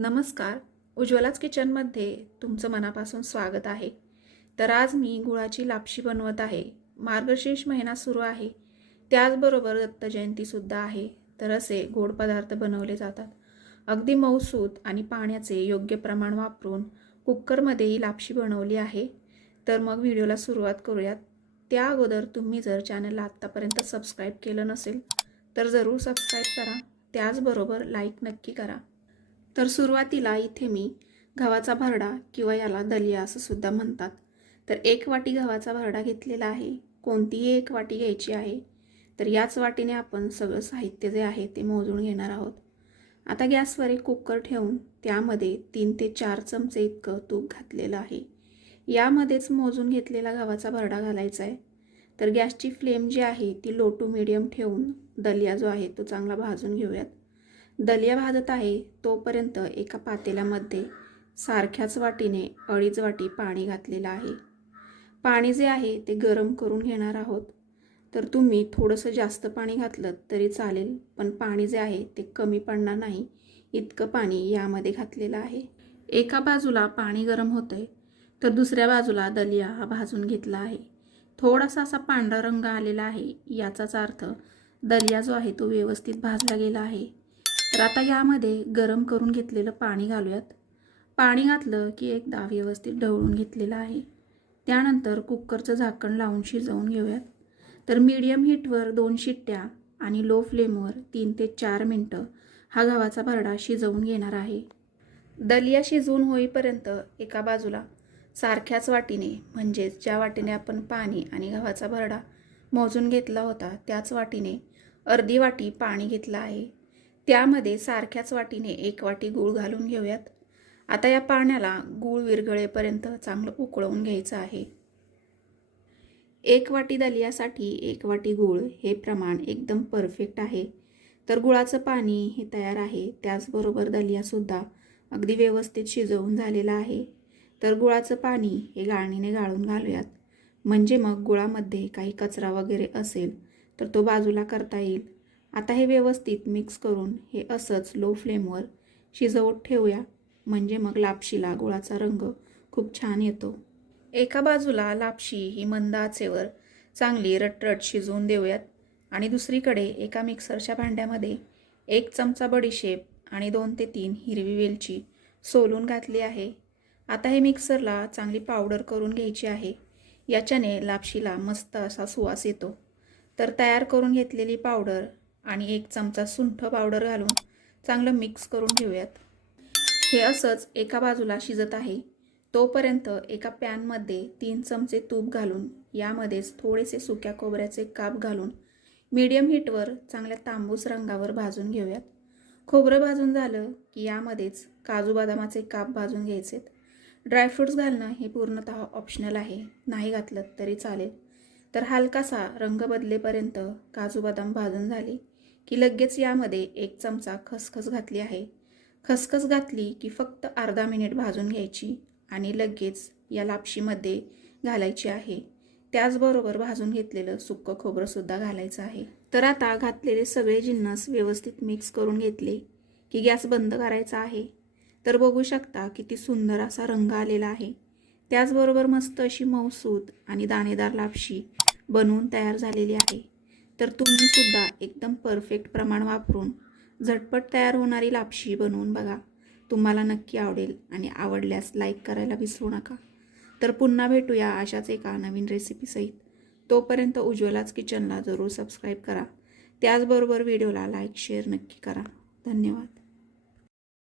नमस्कार. उज्ज्वलाच किचनमध्ये तुमचं मनापासून स्वागत आहे. तर आज मी गुळाची लापशी बनवत आहे. मार्गशीर्ष महिना सुरू आहे. त्याचबरोबर दत्त जयंतीसुद्धा आहे. तर असे गोड पदार्थ बनवले जातात. अगदी मऊसूत आणि पाण्याचे योग्य प्रमाण वापरून कुकरमध्ये ही लापशी बनवली आहे. तर मग व्हिडिओला सुरुवात करूयात. त्या अगोदर तुम्ही जर चॅनलला आत्तापर्यंत सबस्क्राईब केलं नसेल तर जरूर सबस्क्राईब करा. त्याचबरोबर लाईक नक्की करा. तर सुरुवातीला इथे मी गव्हाचा भरडा किंवा याला दलिया असं सुद्धा म्हणतात. तर एक वाटी गव्हाचा भरडा घेतलेला आहे. कोणतीही एक वाटी घ्यायची आहे. तर याच वाटीने आपण सगळं साहित्य जे आहे ते मोजून घेणार आहोत. आता गॅसवर एक कुकर ठेवून त्यामध्ये तीन ते चार चमचे इतकं तूप घातलेलं आहे. यामध्येच मोजून घेतलेला गव्हाचा भरडा घालायचा आहे. तर गॅसची फ्लेम जी आहे ती लो टू मिडियम ठेवून दलिया जो आहे तो चांगला भाजून घेऊयात. दलिया भाजत आहे तोपर्यंत एका पातेल्यामध्ये सारख्याच वाटीने अडीच वाटी पाणी घातलेलं आहे. पाणी जे आहे ते गरम करून घेणार आहोत. तर तुम्ही थोडंसं जास्त पाणी घातलं तरी चालेल पण पाणी जे आहे ते कमी पडणार नाही. इतकं पाणी यामध्ये घातलेलं आहे. एका बाजूला पाणी गरम होतं आहे तर दुसऱ्या बाजूला दलिया हा भाजून घेतला आहे. थोडासा असा पांढरा रंग आलेला आहे याचाच अर्थ दलिया जो आहे तो व्यवस्थित भाजला गेला आहे. तर आता यामध्ये गरम करून घेतलेलं पाणी घालूयात. पाणी घातलं की एकदा व्यवस्थित ढवळून घेतलेलं आहे. त्यानंतर कुकरचं झाकण लावून शिजवून घेऊयात. तर मीडियम हीटवर दोन शिट्ट्या आणि लो फ्लेमवर तीन ते चार मिनटं हा गव्हाचा भरडा शिजवून घेणार आहे. दलिया शिजवून होईपर्यंत एका बाजूला सारख्याच वाटीने म्हणजेच ज्या वाटीने आपण पाणी आणि गव्हाचा भरडा मोजून घेतला होता त्याच वाटीने अर्धी वाटी पाणी घेतलं आहे. त्यामध्ये सारख्याच वाटीने एक वाटी गूळ घालून घेऊयात. आता या पाण्याला गूळ विरघळेपर्यंत चांगलं उकळवून घ्यायचं आहे. एक वाटी दलियासाठी एक वाटी गूळ हे प्रमाण एकदम परफेक्ट आहे. तर गुळाचं पाणी हे तयार आहे. त्याचबरोबर दलियासुद्धा अगदी व्यवस्थित शिजवून झालेलं आहे. तर गुळाचं पाणी हे गाळणीने गाळून घालूयात. म्हणजे मग गुळामध्ये काही कचरा वगैरे असेल तर तो बाजूला करता येईल. आता हे व्यवस्थित मिक्स करून हे असंच लो फ्लेमवर शिजवत ठेवूया. म्हणजे मग लापशीला गुळाचा रंग खूप छान येतो. एका बाजूला लापशी ही मंद आचेवर चांगली रटरट शिजवून देऊयात. आणि दुसरीकडे एका मिक्सरच्या भांड्यामध्ये एक चमचा बडीशेप आणि दोन ते तीन हिरवी वेलची सोलून घातली आहे. आता हे मिक्सरला चांगली पावडर करून घ्यायची आहे. याच्याने लापशीला मस्त असा सुवास येतो. तर तयार करून घेतलेली पावडर आणि एक चमचा सुंठ पावडर घालून चांगलं मिक्स करून घेऊयात. हे असंच एका बाजूला शिजत आहे. तोपर्यंत एका पॅनमध्ये तीन चमचे तूप घालून यामध्येच थोडेसे सुक्या खोबऱ्याचे काप घालून मीडियम हीटवर चांगल्या तांबूस रंगावर भाजून घेऊयात. खोबरं भाजून झालं की यामध्येच काजू बदामाचे काप भाजून घ्यायचेत ड्रायफ्रूट्स घालणं हे पूर्णतः ऑप्शनल आहे. नाही घातलं तरी चालेल. तर हलकासा रंग बदलेपर्यंत काजू बदाम भाजून झाले. की लगेच यामध्ये एक चमचा खसखस घातली आहे. खसखस घातली की फक्त अर्धा मिनिट भाजून घ्यायची आणि लगेच या लापशीमध्ये घालायची आहे. त्याचबरोबर भाजून घेतलेलं सुक्कं खोबरंसुद्धा घालायचं आहे. तर आता घातलेले सगळे जिन्नस व्यवस्थित मिक्स करून घेतले की गॅस बंद करायचा आहे. तर बघू शकता किती सुंदर असा रंग आलेला आहे. त्याचबरोबर मस्त अशी मऊसूत आणि दाणेदार लापशी बनवून तयार झालेली आहे. तर तुम्हीसुद्धा एकदम परफेक्ट प्रमाण वापरून झटपट तयार होणारी लापशी बनवून बघा. तुम्हाला नक्की आवडेल आणि आवडल्यास लाईक करायला विसरू नका. तर पुन्हा भेटूया अशाच एका नवीन रेसिपीसहित तोपर्यंत उज्ज्वलाच किचनला जरूर सबस्क्राईब करा. त्याचबरोबर व्हिडिओला लाईक शेअर नक्की करा. धन्यवाद.